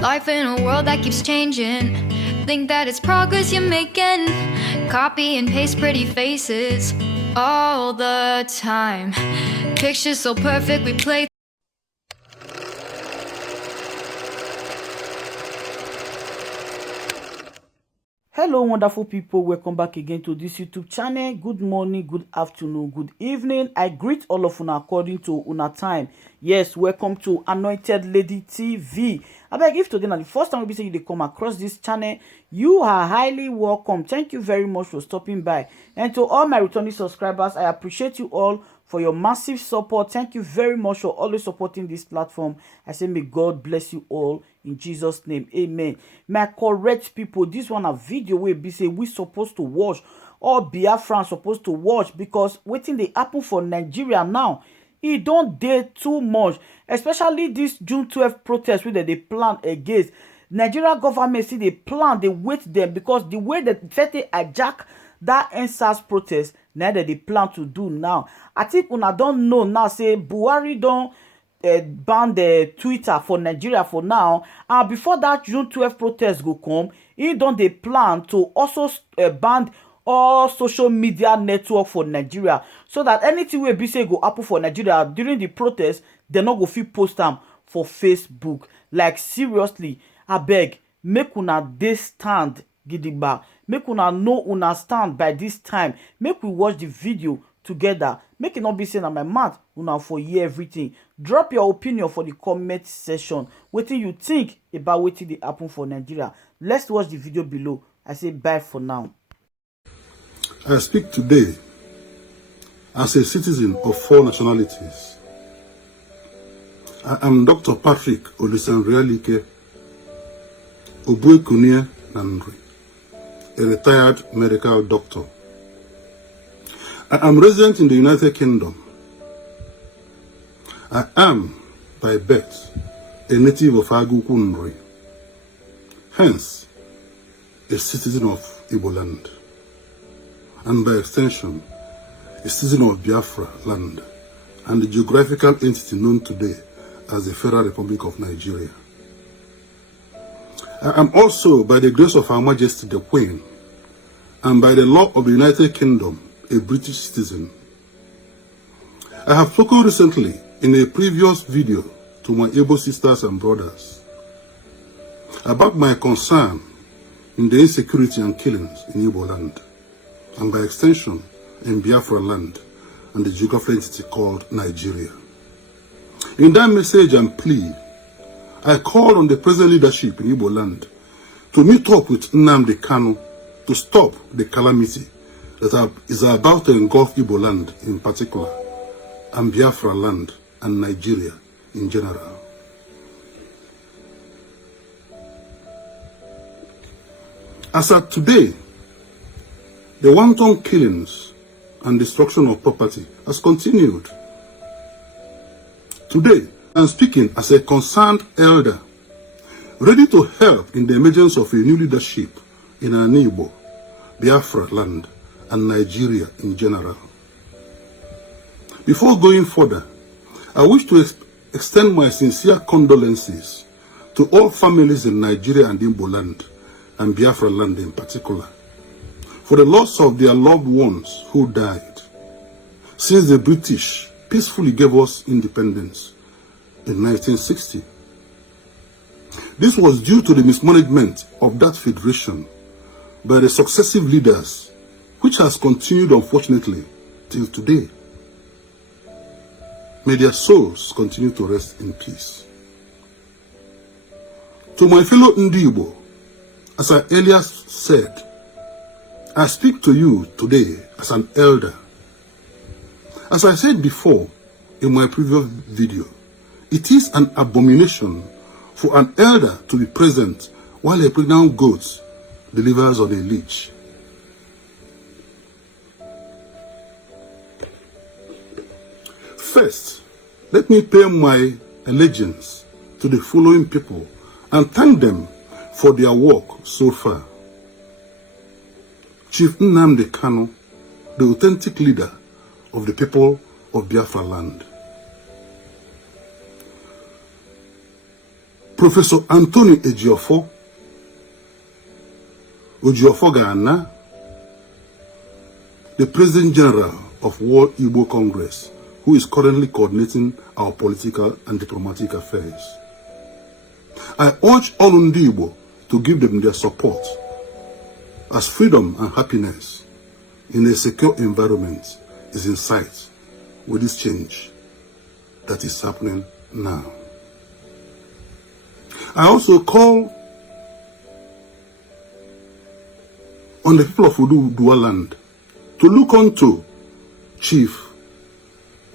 Life in a world that keeps changing. Think that it's progress you're making. Copy and paste pretty faces all the time. Pictures so perfect we play. Hello wonderful people, welcome back again to this YouTube channel. Good morning, good afternoon, good evening. I greet all of you according to una time. Yes, welcome to Anointed Lady TV. I beg, if today na the first time we say you come across this channel, you are highly welcome. Thank you very much for stopping by. And to all my returning subscribers, I appreciate you all for your massive support. Thank you very much for always supporting this platform. I say may God bless you all in Jesus' name. Amen. My correct people, this one a video where be say we supposed to watch, or Biafran supposed to watch, because waiting they happen for Nigeria now. It don't dare too much, especially this June 12th protest where they plan against Nigeria government. See they plan, they wait them, because the way that they hijack that NSAS protest, now that they plan to do now. I think una don't know now, say Buhari don't ban the Twitter for Nigeria for now, and before that June 12th protest go come, he don't they plan to also ban all social media network for Nigeria, so that anything wey be say go happen for Nigeria during the protest, they not go fit post them for Facebook. Like seriously, abeg, make una dey stand gidigba, make una know una stand by this time. Make we watch the video together. Make it not be saying on my mouth una for hear everything. Drop your opinion for the comment section. Wetin you think about wetin dey happen for Nigeria. Let's watch the video below. I say bye for now. I speak today as a citizen of 4 nationalities. I am Dr. Patrick Olusanrialike Obuekunie Nandri, a retired medical doctor. I am resident in the United Kingdom. I am, by birth, a native of Agukunri, hence, a citizen of Igbo land, and by extension, a citizen of Biafra land, and the geographical entity known today as the Federal Republic of Nigeria. I am also, by the grace of Her Majesty the Queen, and by the law of the United Kingdom, a British citizen. I have spoken recently in a previous video to my Igbo sisters and brothers about my concern in the insecurity and killings in Igbo land, and by extension in Biafra land and the geographical entity called Nigeria. In that message and plea, I called on the present leadership in Igbo land to meet up with Nnamdi Kanu to stop the calamity that is about to engulf Igbo land in particular, and Biafra land and Nigeria in general. As of today, the wanton killings and destruction of property has continued. Today, I am speaking as a concerned elder, ready to help in the emergence of a new leadership in Igbo, Biafra land, and Nigeria in general. Before going further, I wish to extend my sincere condolences to all families in Nigeria and Igbo land, and Biafra land in particular, for the loss of their loved ones who died since the British peacefully gave us independence in 1960. This was due to the mismanagement of that federation by the successive leaders, which has continued unfortunately till today. May their souls continue to rest in peace. To my fellow Ndibo, as I earlier said, I speak to you today as an elder. As I said before in my previous video, it is an abomination for an elder to be present while a pregnant goat delivers on a leech. First, let me pay my allegiance to the following people and thank them for their work so far. Chief Nnamdi Kanu, the authentic leader of the people of Biafra land. Professor Anthony Ejiofor Ghana, the President General of World Igbo Congress, who is currently coordinating our political and diplomatic affairs. I urge all Ndi Igbo to give them their support, as freedom and happiness in a secure environment is in sight with this change that is happening now. I also call on the people of Udua land to look unto Chief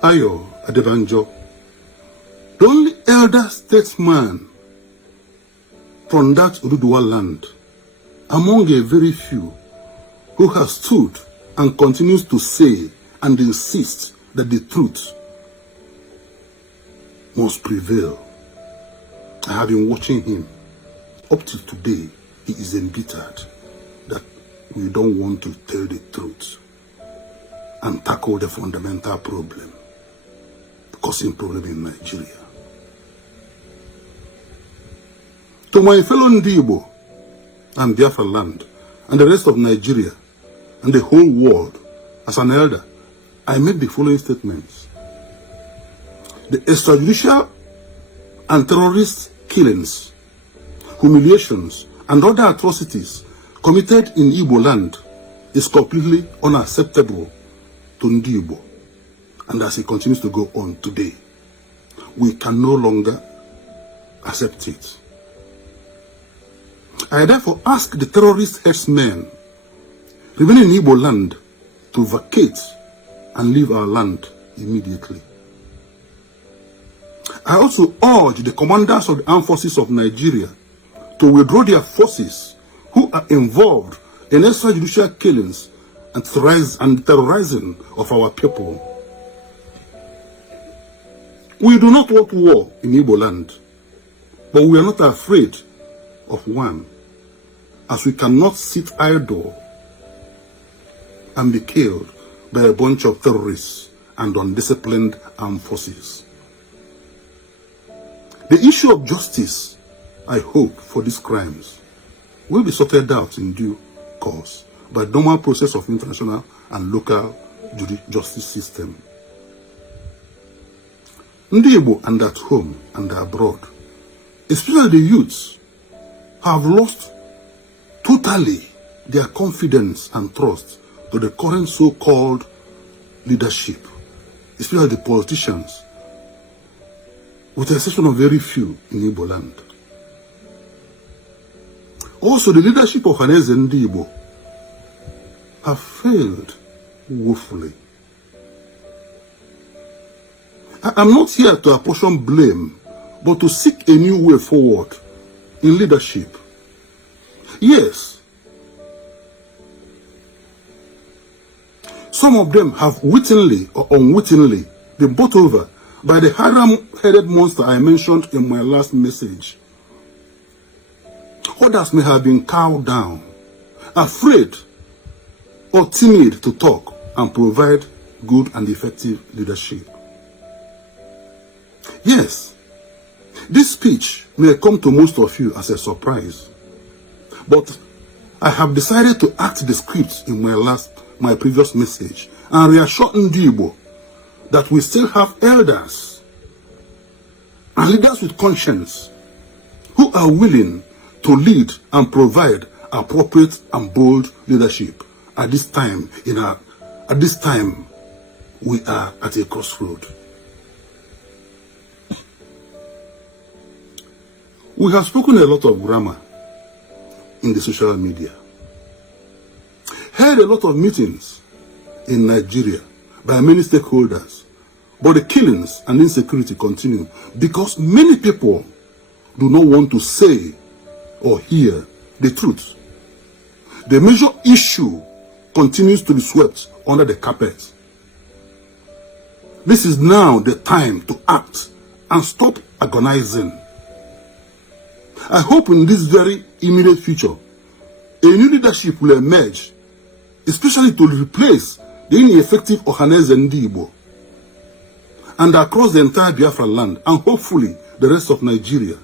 Ayo Adebanjo, the only elder statesman from that Udua land, among a very few, who has stood and continues to say and insist that the truth must prevail. I have been watching him. Up till today, he is embittered that we don't want to tell the truth and tackle the fundamental problem, causing problem in Nigeria. To my fellow Ndi Igbo and Biafra land and the rest of Nigeria and the whole world, as an elder, I make the following statements. The extrajudicial and terrorist killings, humiliations, and other atrocities committed in Igbo land is completely unacceptable to Ndi Igbo. And as it continues to go on today, we can no longer accept it. I therefore ask the terrorist herdsmen remaining in Igbo land to vacate and leave our land immediately. I also urge the commanders of the armed forces of Nigeria to withdraw their forces who are involved in extrajudicial killings and terrorizing of our people. We do not want war in Igbo land, but we are not afraid of one, as we cannot sit idle and be killed by a bunch of terrorists and undisciplined armed forces. The issue of justice, I hope, for these crimes will be sorted out in due course by normal process of international and local justice system. Ndi Igbo and at home and abroad, especially the youths, have lost totally their confidence and trust to the current so-called leadership, especially the politicians, with the exception of very few in Igbo land. Also, the leadership of Ohanaeze Ndi Igbo have failed woefully. I am not here to apportion blame, but to seek a new way forward in leadership. Yes, some of them have wittingly or unwittingly been bought over by the haram-headed monster I mentioned in my last message. Others may have been cowed down, afraid or timid to talk and provide good and effective leadership. Yes, this speech may come to most of you as a surprise, but I have decided to act the script in my previous message and reassure Ndi Igbo that we still have elders and leaders with conscience who are willing to lead and provide appropriate and bold leadership at this time. At this time, we are at a crossroad. We have spoken a lot of grammar in the social media, held a lot of meetings in Nigeria by many stakeholders, but the killings and insecurity continue because many people do not want to say or hear the truth. The major issue continues to be swept under the carpet. This is now the time to act and stop agonizing. I hope in this very immediate future, a new leadership will emerge, especially to replace the ineffective Ohanaeze Ndi Igbo, and across the entire Biafra land, and hopefully the rest of Nigeria,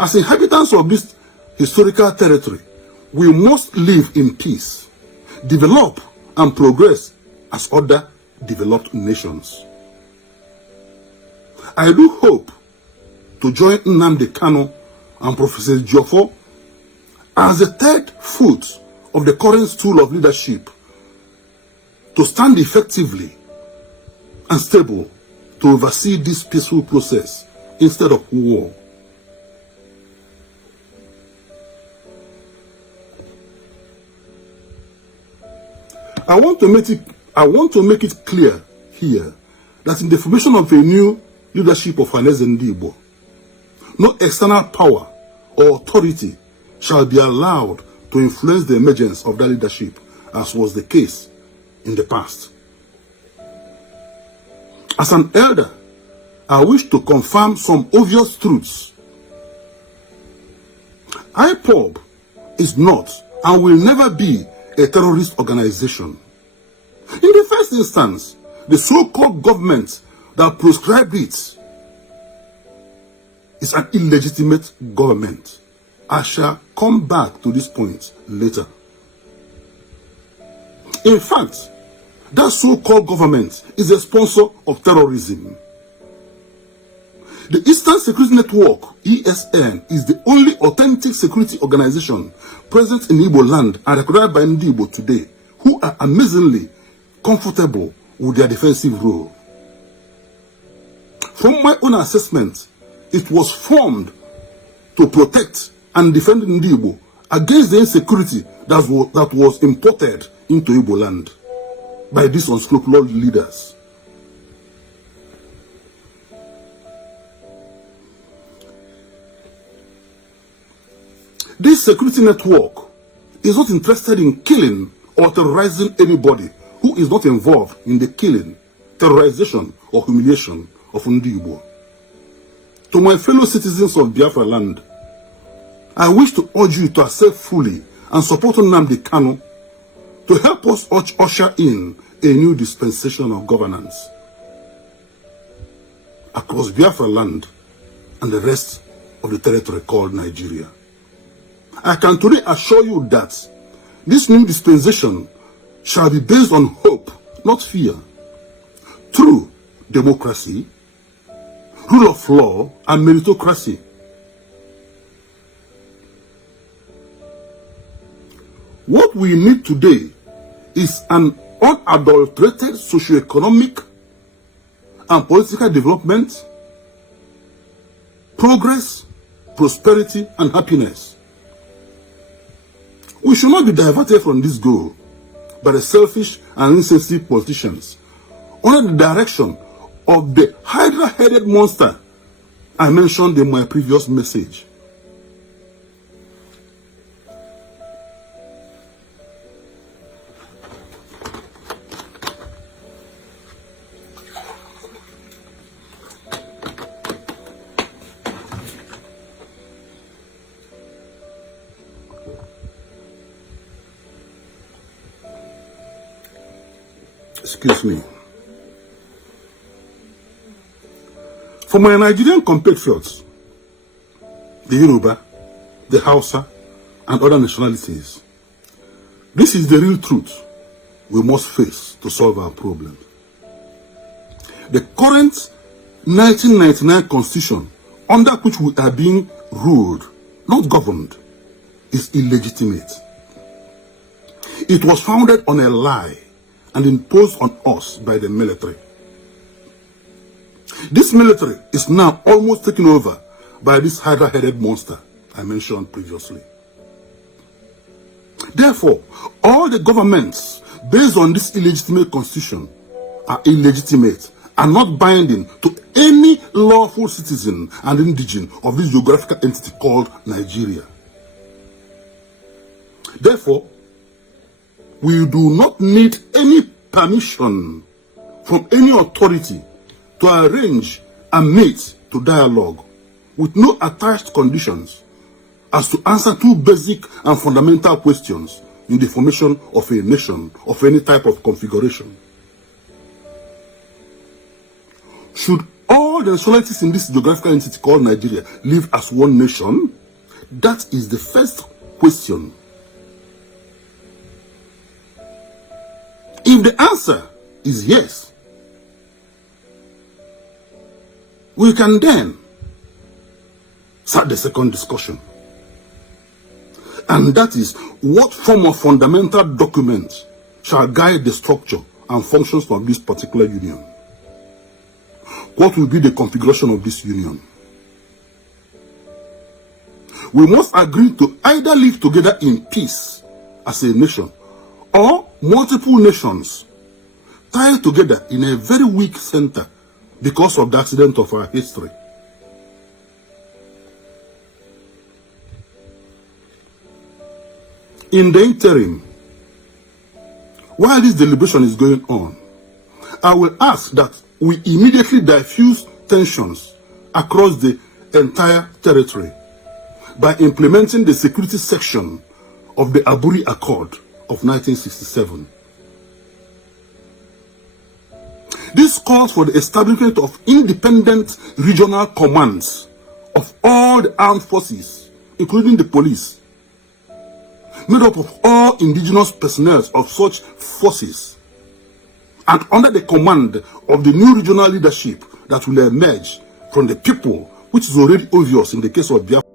As inhabitants of this historical territory, we must live in peace, develop and progress as other developed nations. I do hope to join Nnamdi Kanu and Professor Ejiofor as the third foot of the current stool of leadership to stand effectively and stable to oversee this peaceful process instead of war. I want to make it clear here that in the formation of a new leadership of Ohanaeze Ndigbo, no external power or authority shall be allowed to influence the emergence of that leadership, as was the case in the past. As an elder, I wish to confirm some obvious truths. IPOB is not and will never be a terrorist organization. In the first instance, the so-called government that proscribed it is an illegitimate government. I shall come back to this point later. In fact, that so-called government is a sponsor of terrorism. The Eastern Security Network, ESN, is the only authentic security organization present in Igbo land and recognized by Ndigbo today, who are amazingly comfortable with their defensive role. From my own assessment, it was formed to protect and defend Ndigbo against the insecurity that was imported into Igbo land by these unscrupulous leaders. This security network is not interested in killing or terrorizing anybody who is not involved in the killing, terrorization, or humiliation of Ndigbo. To my fellow citizens of Biafra land, I wish to urge you to accept fully and support Nnamdi Kanu to help us usher in a new dispensation of governance across Biafra land and the rest of the territory called Nigeria. I can today assure you that this new dispensation shall be based on hope, not fear, true democracy, rule of law, and meritocracy. What we need today is an unadulterated socio-economic and political development, progress, prosperity, and happiness. We should not be diverted from this goal by the selfish and insensitive politicians under the direction of the hydra-headed monster I mentioned in my previous message. Excuse me. For my Nigerian compatriots, the Yoruba, the Hausa, and other nationalities, this is the real truth we must face to solve our problem. The current 1999 constitution, under which we are being ruled, not governed, is illegitimate. It was founded on a lie and imposed on us by the military. This military is now almost taken over by this hydra-headed monster I mentioned previously. Therefore, all the governments based on this illegitimate constitution are illegitimate and not binding to any lawful citizen and indigene of this geographical entity called Nigeria. Therefore, we do not need any permission from any authority to arrange and meet to dialogue with no attached conditions as to answer two basic and fundamental questions in the formation of a nation of any type of configuration. Should all all the nationalities in this geographical entity called Nigeria live as one nation? That is the first question. If the answer is yes, we can then start the second discussion. And that is, what form of fundamental document shall guide the structure and functions of this particular union? What will be the configuration of this union? We must agree to either live together in peace as a nation, or multiple nations tied together in a very weak center because of the accident of our history. In the interim, while this deliberation is going on, I will ask that we immediately diffuse tensions across the entire territory by implementing the security section of the Aburi Accord of 1967. This calls for the establishment of independent regional commands of all the armed forces, including the police, made up of all indigenous personnel of such forces, and under the command of the new regional leadership that will emerge from the people, which is already obvious in the case of Biafra.